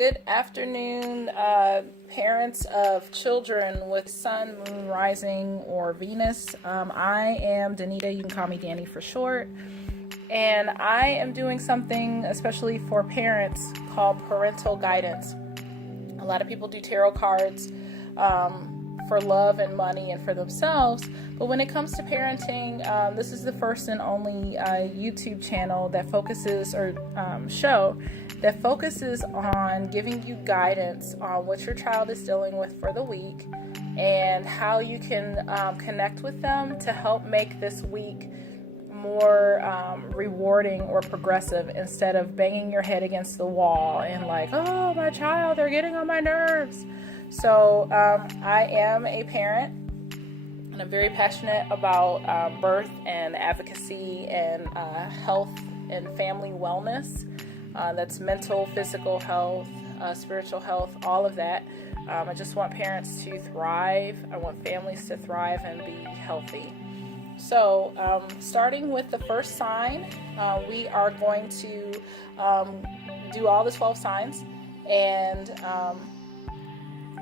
Good afternoon, parents of children with sun, moon, rising, or Venus. I am Danita. You can call me Danny for short. And I am doing something especially for parents called parental guidance. A lot of people do tarot cards for love and money and for themselves. But when it comes to parenting, this is the first and only YouTube channel that focuses, or show that focuses on giving you guidance on what your child is dealing with for the week and how you can connect with them to help make this week more rewarding or progressive, instead of banging your head against the wall and like, oh, my child, they're getting on my nerves. So I am a parent, and I'm very passionate about birth and advocacy and health and family wellness. That's mental, physical health, spiritual health, all of that. I just want parents to thrive. I want families to thrive and be healthy. So starting with the first sign, we are going to do all the 12 signs, and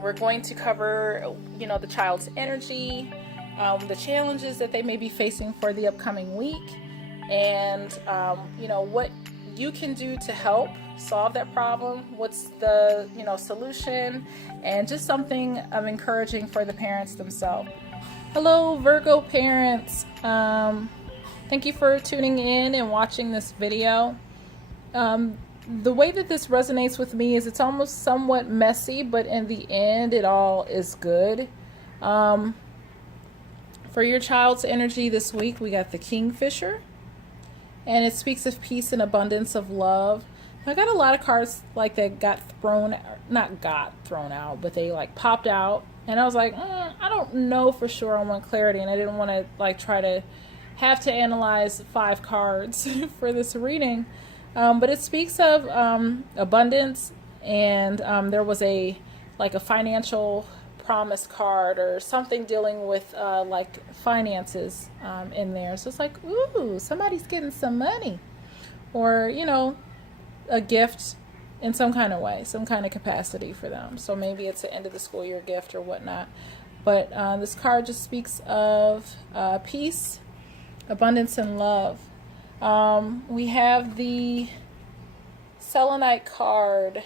we're going to cover, the child's energy, the challenges that they may be facing for the upcoming week, and, what you can do to help solve that problem. What's the, solution, and just something encouraging for the parents themselves. Hello, Virgo parents. Thank you for tuning in and watching this video. The way that this resonates with me is it's almost somewhat messy, but in the end, it all is good. For your child's energy this week, we got the Kingfisher, and it speaks of peace and abundance of love. I got a lot of cards like that not got thrown out, but they like popped out. And I was like, I don't know for sure. I want clarity, and I didn't want to try to have to analyze 5 cards for this reading. But it speaks of abundance, and there was a financial promise card or something dealing with finances in there. So it's like, ooh, somebody's getting some money, or a gift in some kind of way, some kind of capacity for them. So maybe it's the end of the school year gift or whatnot. But this card just speaks of peace, abundance, and love. We have the Selenite card.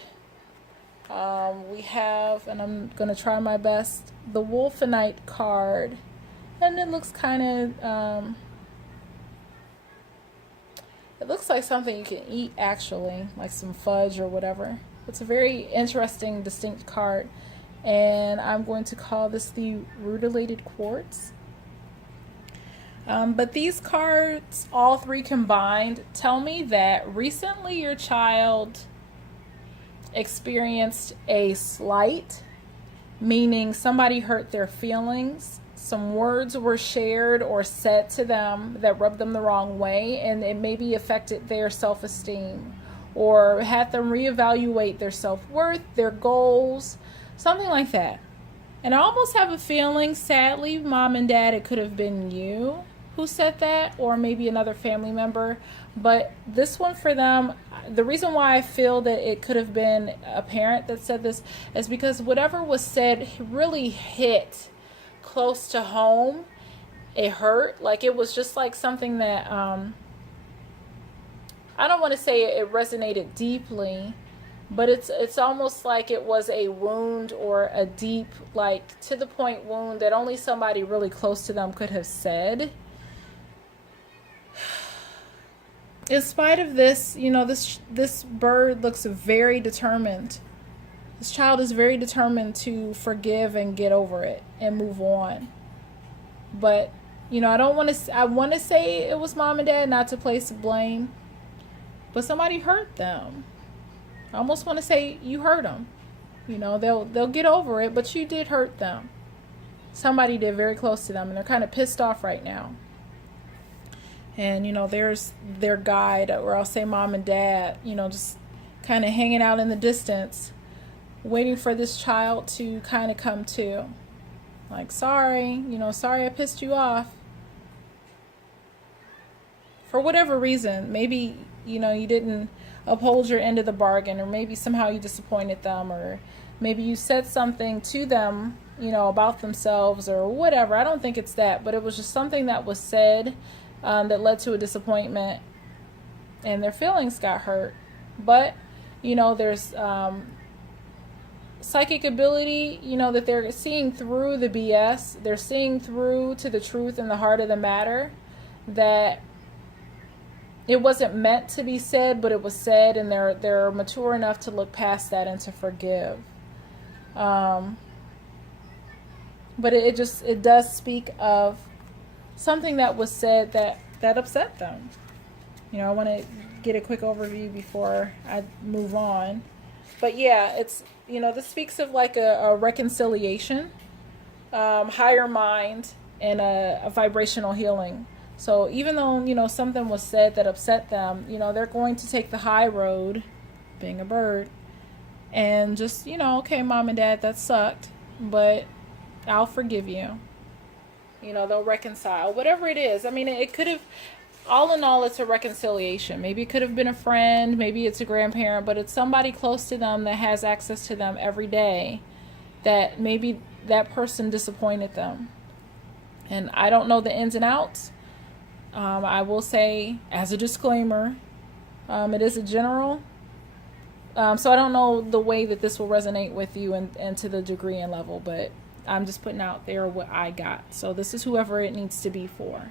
We have, and I'm going to try my best, the Wolfenite card. And it looks kind of... it looks like something you can eat, actually, like some fudge or whatever. It's a very interesting, distinct card. And I'm going to call this the Rutilated Quartz. But these cards, all 3 combined, tell me that recently your child experienced a slight, meaning somebody hurt their feelings. Some words were shared or said to them that rubbed them the wrong way, and it maybe affected their self-esteem or had them reevaluate their self-worth, their goals, something like that. And I almost have a feeling, sadly, mom and dad, it could have been you who said that, or maybe another family member. But this one for them, the reason why I feel that it could have been a parent that said this is because whatever was said really hit close to home. It hurt. Like, it was just like something that I don't want to say it resonated deeply, but it's almost like it was a wound, or a deep, to the point wound that only somebody really close to them could have said. In spite of this, this bird looks very determined. This child is very determined to forgive and get over it and move on. But, I want to say it was mom and dad, not to place blame, but somebody hurt them. I almost want to say you hurt them. They'll get over it, but you did hurt them. Somebody did, very close to them, and they're kind of pissed off right now. And, there's their guide, or I'll say mom and dad, just kind of hanging out in the distance, waiting for this child to kind of come to. Like, sorry I pissed you off. For whatever reason, maybe, you didn't uphold your end of the bargain, or maybe somehow you disappointed them, or maybe you said something to them, about themselves or whatever. I don't think it's that, but it was just something that was said that led to a disappointment, and their feelings got hurt. But there's psychic ability, that they're seeing through the BS. They're seeing through to the truth in the heart of the matter, that it wasn't meant to be said, but it was said, and they're mature enough to look past that and to forgive. But it does speak of something that was said that upset them. I want to get a quick overview before I move on. But yeah, it's, this speaks of like a reconciliation, higher mind, and a vibrational healing. So even though, something was said that upset them, they're going to take the high road, being a bird, and just, okay, mom and dad, that sucked, but I'll forgive you. They'll reconcile, whatever it is. I mean, it could have, all in all, it's a reconciliation. Maybe it could have been a friend, maybe it's a grandparent, but it's somebody close to them that has access to them every day, that maybe that person disappointed them. And I don't know the ins and outs. I will say, as a disclaimer, it is a general. So I don't know the way that this will resonate with you and to the degree and level, but I'm just putting out there what I got. So this is whoever it needs to be for.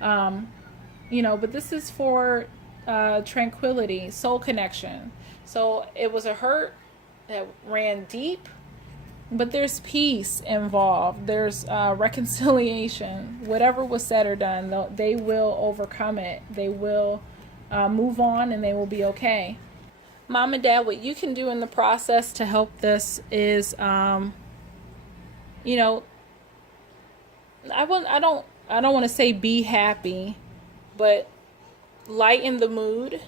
But this is for tranquility, soul connection. So it was a hurt that ran deep, but there's peace involved. There's reconciliation. Whatever was said or done, they will overcome it. They will move on, and they will be okay. Mom and dad, what you can do in the process to help this is, I don't want to say be happy, but lighten the mood,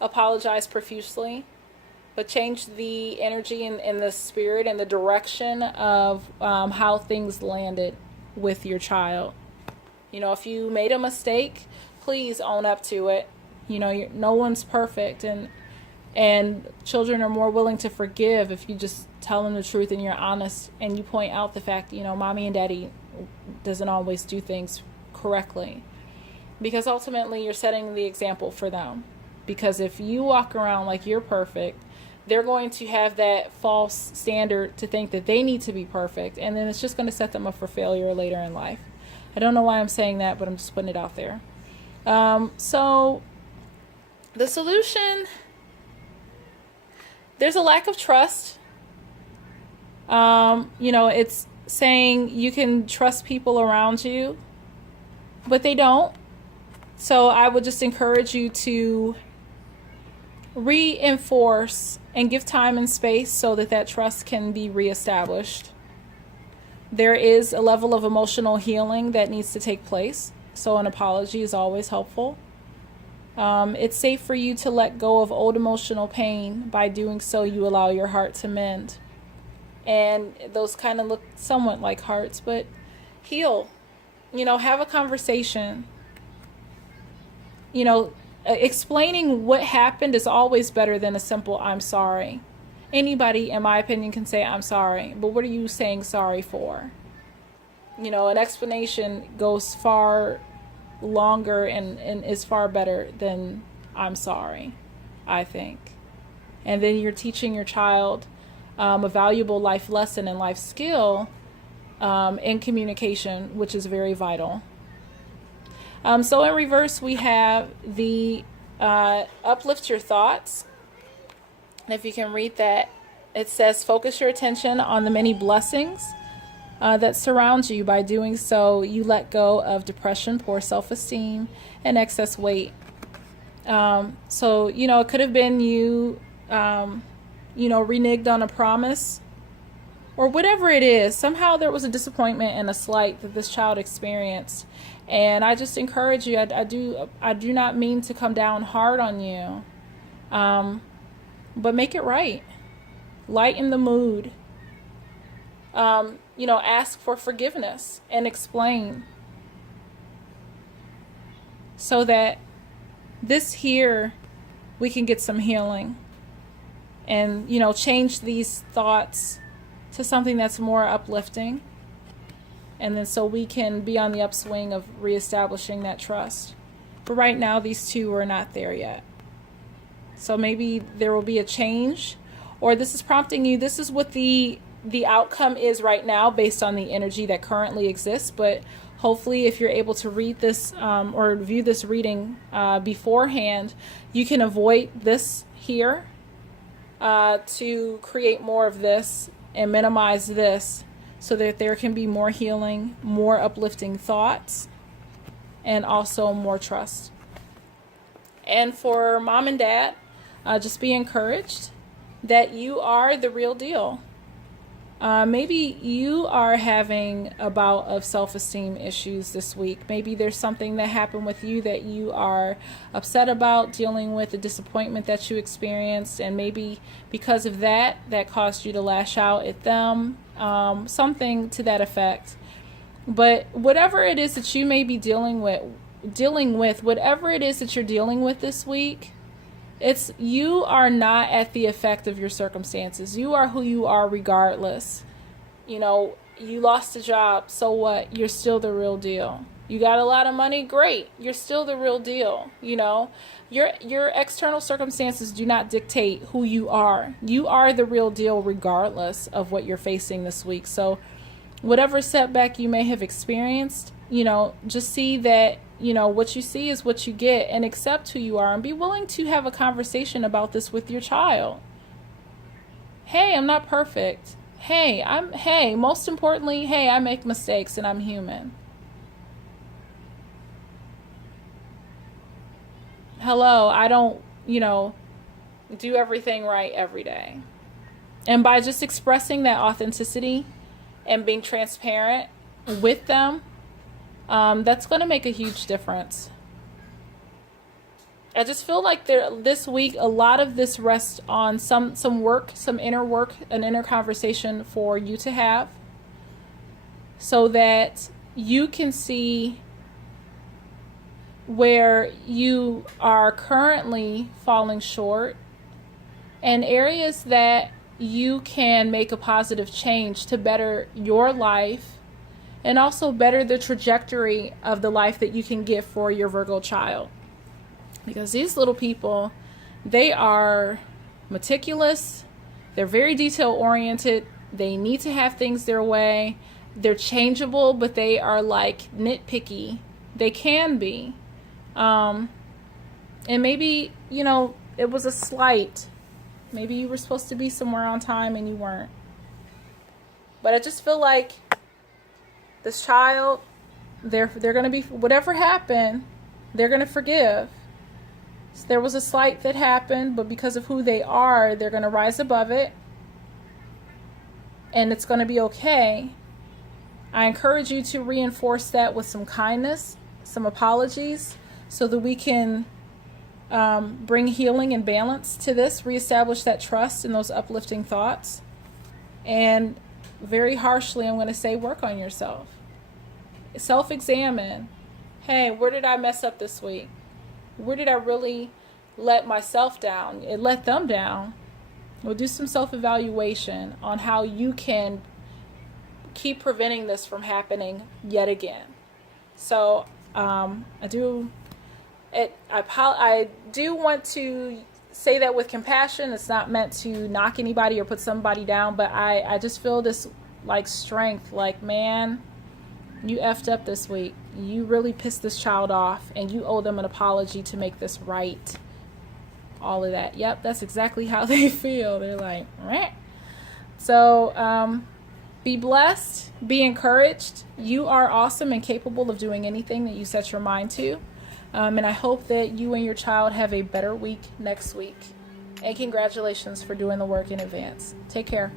apologize profusely, but change the energy and the spirit and the direction of how things landed with your child. If you made a mistake, please own up to it. No one's perfect, and children are more willing to forgive if you just tell them the truth and you're honest, and you point out the fact, mommy and daddy doesn't always do things correctly, because ultimately you're setting the example for them. Because if you walk around like you're perfect, they're going to have that false standard to think that they need to be perfect, and then it's just going to set them up for failure later in life. I don't know why I'm saying that, but I'm just putting it out there. So the solution, there's a lack of trust. It's saying you can trust people around you, but they don't. So I would just encourage you to reinforce and give time and space so that trust can be reestablished. There is a level of emotional healing that needs to take place, so an apology is always helpful. It's safe for you to let go of old emotional pain. By doing so, you allow your heart to mend. And those kind of look somewhat like hearts, but heal. Have a conversation. Explaining what happened is always better than a simple "I'm sorry." Anybody, in my opinion, can say "I'm sorry," but what are you saying sorry for? An explanation goes far longer and is far better than "I'm sorry," I think. And then you're teaching your child a valuable life lesson and life skill in communication, which is very vital. So in reverse, we have the uplift your thoughts. And if you can read that, it says, focus your attention on the many blessings that surround you. By doing so, you let go of depression, poor self-esteem, and excess weight. So, it could have been you, reneged on a promise, or whatever it is. Somehow there was a disappointment and a slight that this child experienced. And I just encourage you, I do not mean to come down hard on you, but make it right. Lighten the mood. Ask for forgiveness and explain, so that this here we can get some healing and, change these thoughts to something that's more uplifting. And then so we can be on the upswing of reestablishing that trust. But right now, these two are not there yet. So maybe there will be a change, or this is prompting you. This is what the outcome is right now based on the energy that currently exists. But hopefully, if you're able to read this or view this reading beforehand, you can avoid this here to create more of this and minimize this so that there can be more healing, more uplifting thoughts, and also more trust. And for mom and dad, just be encouraged that you are the real deal. Maybe you are having a bout of self-esteem issues this week. Maybe there's something that happened with you that you are upset about, dealing with the disappointment that you experienced, and maybe because of that caused you to lash out at them, something to that effect. But whatever it is that you may be dealing with, whatever it is that you're dealing with this week, you are not at the effect of your circumstances. You are who you are regardless. You lost a job, so what? You're still the real deal. You got a lot of money, great. You're still the real deal. Your external circumstances do not dictate who you are. You are the real deal regardless of what you're facing this week. So whatever setback you may have experienced, just see that, what you see is what you get, and accept who you are, and be willing to have a conversation about this with your child. Hey, I'm not perfect. Most importantly, I make mistakes and I'm human. Hello, I don't, do everything right every day. And by just expressing that authenticity and being transparent with them, that's going to make a huge difference. I just feel like this week, a lot of this rests on some work, some inner work, an inner conversation for you to have, so that you can see where you are currently falling short and areas that you can make a positive change to better your life and also better the trajectory of the life that you can give for your Virgo child. Because these little people, they are meticulous, they're very detail oriented, they need to have things their way, they're changeable, but they are like nitpicky. They can be. And maybe, it was a slight. Maybe you were supposed to be somewhere on time and you weren't. But I just feel like this child, they're going to be, whatever happened, they're going to forgive. So there was a slight that happened, but because of who they are, they're going to rise above it. And it's going to be okay. I encourage you to reinforce that with some kindness, some apologies, so that we can bring healing and balance to this, reestablish that trust and those uplifting thoughts. And very harshly, I'm going to say, work on yourself. Self-examine. Hey, where did I mess up this week? Where did I really let myself down? It let them down. We'll do some self-evaluation on how you can keep preventing this from happening yet again. So I do want to say that with compassion. It's not meant to knock anybody or put somebody down, but I just feel this like strength, like, man, you effed up this week. You really pissed this child off, and you owe them an apology to make this right. All of that. Yep, that's exactly how they feel. They're like, meh. So be blessed, be encouraged. You are awesome and capable of doing anything that you set your mind to. And I hope that you and your child have a better week next week. And congratulations for doing the work in advance. Take care.